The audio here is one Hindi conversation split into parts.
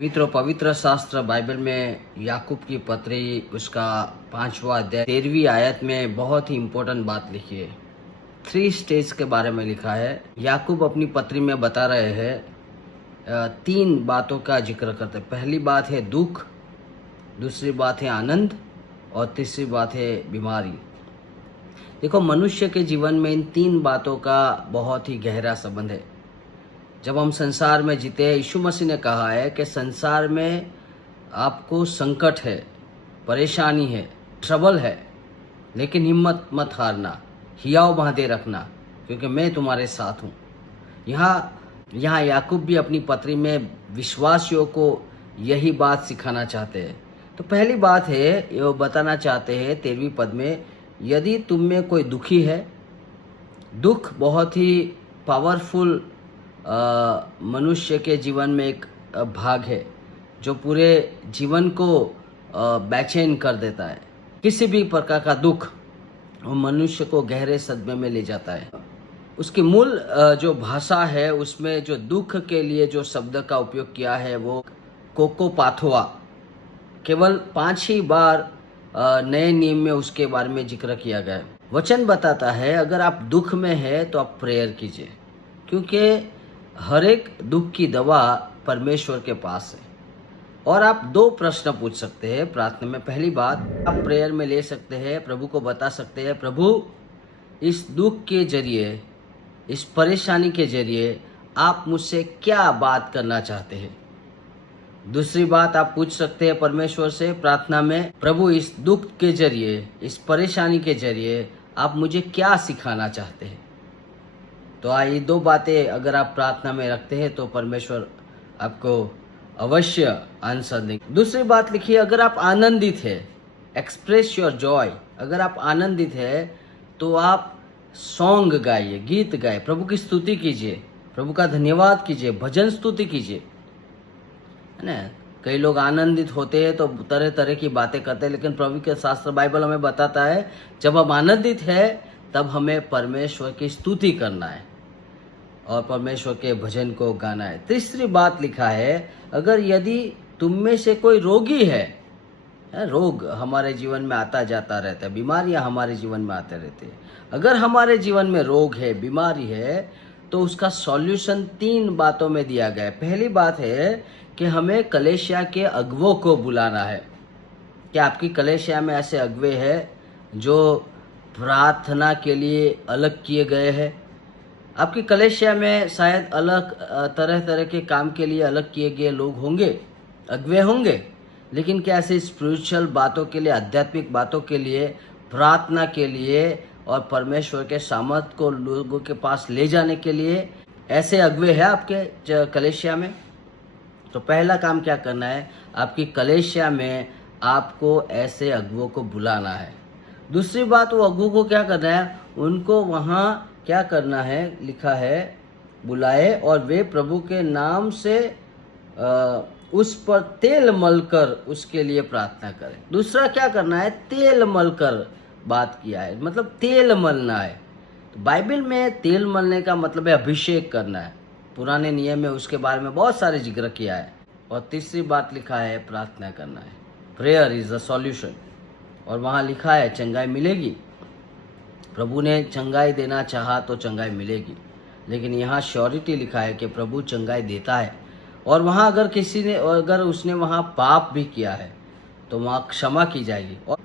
मित्रों, पवित्र शास्त्र बाइबल में याकूब की पत्री उसका 5वां अध्याय 13वीं आयत में बहुत ही इम्पोर्टेंट बात लिखी है। 3 स्टेज के बारे में लिखा है। याकूब अपनी पत्री में बता रहे हैं 3 बातों का जिक्र करते हैं। पहली बात है दुख, दूसरी बात है आनंद और तीसरी बात है बीमारी। देखो, मनुष्य के जीवन में इन 3 बातों का बहुत ही गहरा संबंध है। जब हम संसार में जीते हैं, यीशु मसीह ने कहा है कि संसार में आपको संकट है, परेशानी है, ट्रबल है, लेकिन हिम्मत मत हारना, हियाव बांधे रखना, क्योंकि मैं तुम्हारे साथ हूँ। यहाँ याकूब भी अपनी पत्री में विश्वासियों को यही बात सिखाना चाहते हैं। तो पहली बात है, ये बताना चाहते हैं 13वीं पद में, यदि तुम में कोई दुखी है। दुख बहुत ही पावरफुल मनुष्य के जीवन में एक भाग है जो पूरे जीवन को बेचैन कर देता है। किसी भी प्रकार का दुख वो मनुष्य को गहरे सदमे में ले जाता है। उसकी मूल जो भाषा है, उसमें जो दुख के लिए जो शब्द का उपयोग किया है वो कोकोपाथोआ। केवल 5 ही बार नए नियम में उसके बारे में जिक्र किया गया है। वचन बताता है अगर आप दुख में है तो आप प्रेयर कीजिए, क्योंकि हर एक दुख की दवा परमेश्वर के पास है। और आप 2 प्रश्न पूछ सकते हैं प्रार्थना में। पहली बात, आप प्रेयर में ले सकते हैं, प्रभु को बता सकते हैं, प्रभु इस दुख के जरिए, इस परेशानी के जरिए आप मुझसे क्या बात करना चाहते हैं। दूसरी बात आप पूछ सकते हैं परमेश्वर से प्रार्थना में, प्रभु इस दुख के जरिए, इस परेशानी के जरिए आप मुझे क्या सिखाना चाहते हैं। तो ये 2 बातें अगर आप प्रार्थना में रखते हैं तो परमेश्वर आपको अवश्य आंसर देंगे। दूसरी बात लिखिए, अगर आप आनंदित है, एक्सप्रेस योर जॉय। अगर आप आनंदित है तो आप सॉन्ग गाइए, गीत गाइए, प्रभु की स्तुति कीजिए, प्रभु का धन्यवाद कीजिए, भजन स्तुति कीजिए, है ना। कई लोग आनंदित होते हैं तो तरह तरह की बातें करते हैं, लेकिन प्रभु के शास्त्र बाइबल हमें बताता है जब हम आनंदित है तब हमें परमेश्वर की स्तुति करना है और परमेश्वर के भजन को गाना है। तीसरी बात लिखा है, अगर यदि तुम में से कोई रोगी है, रोग हमारे जीवन में आता जाता रहता है, बीमारियां हमारे जीवन में आते रहते हैं। अगर हमारे जीवन में रोग है, बीमारी है, तो उसका सॉल्यूशन 3 बातों में दिया गया है। पहली बात है कि हमें कलीसिया के अगुवों को बुलाना है। क्या आपकी कलीसिया में ऐसे अगुवे हैं जो प्रार्थना के लिए अलग किए गए हैं? आपकी कलीसिया में शायद अलग तरह तरह के काम के लिए अलग किए गए लोग होंगे, अगुवे होंगे, लेकिन क्या ऐसे स्पिरिचुअल बातों के लिए, आध्यात्मिक बातों के लिए, प्रार्थना के लिए और परमेश्वर के सामर्थ को लोगों के पास ले जाने के लिए ऐसे अगुवे हैं आपके कलीसिया में? तो पहला काम क्या करना है, आपकी कलीसिया में आपको ऐसे अगुवों को बुलाना है। दूसरी बात, वो अगुवों को क्या करना है, उनको वहाँ क्या करना है, लिखा है बुलाए और वे प्रभु के नाम से उस पर तेल मलकर उसके लिए प्रार्थना करें। दूसरा क्या करना है, तेल मलकर बात किया है, मतलब तेल मलना है। तो बाइबल में तेल मलने का मतलब है अभिषेक करना है। पुराने नियम में उसके बारे में बहुत सारे जिक्र किया है। और तीसरी बात लिखा है प्रार्थना करना है, प्रेयर इज द सॉल्यूशन। और वहाँ लिखा है चंगाई मिलेगी। प्रभु ने चंगाई देना चाहा तो चंगाई मिलेगी, लेकिन यहाँ श्योरिटी लिखा है कि प्रभु चंगाई देता है। और वहाँ अगर उसने वहाँ पाप भी किया है तो वहाँ क्षमा की जाएगी। और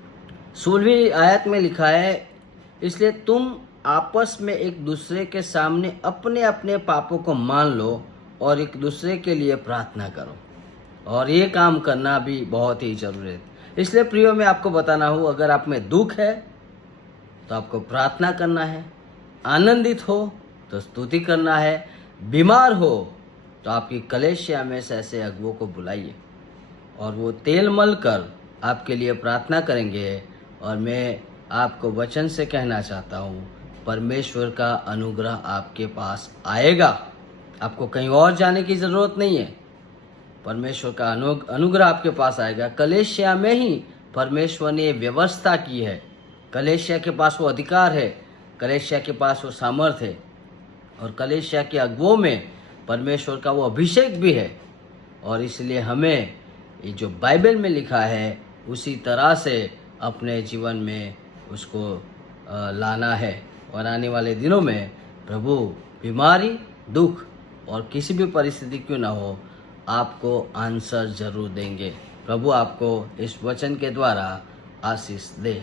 16वीं आयत में लिखा है, इसलिए तुम आपस में एक दूसरे के सामने अपने अपने पापों को मान लो और एक दूसरे के लिए प्रार्थना करो। और ये काम करना भी बहुत ही जरूरी है। इसलिए प्रियो, मैं आपको बताना हूँ, अगर आप में दुख है तो आपको प्रार्थना करना है, आनंदित हो तो स्तुति करना है, बीमार हो तो आपकी कलीसिया में से ऐसे अगुवों को बुलाइए और वो तेल मल कर आपके लिए प्रार्थना करेंगे। और मैं आपको वचन से कहना चाहता हूँ, परमेश्वर का अनुग्रह आपके पास आएगा। आपको कहीं और जाने की ज़रूरत नहीं है, परमेश्वर का अनुग्रह आपके पास आएगा। कलीसिया में ही परमेश्वर ने व्यवस्था की है, कलीसिया के पास वो अधिकार है, कलीसिया के पास वो सामर्थ है और कलीसिया के अगुवों में परमेश्वर का वो अभिषेक भी है और इसलिए हमें ये जो बाइबल में लिखा है उसी तरह से अपने जीवन में उसको लाना है। और आने वाले दिनों में प्रभु बीमारी, दुख और किसी भी परिस्थिति क्यों ना हो, आपको आंसर जरूर देंगे। प्रभु आपको इस वचन के द्वारा आशीष दे।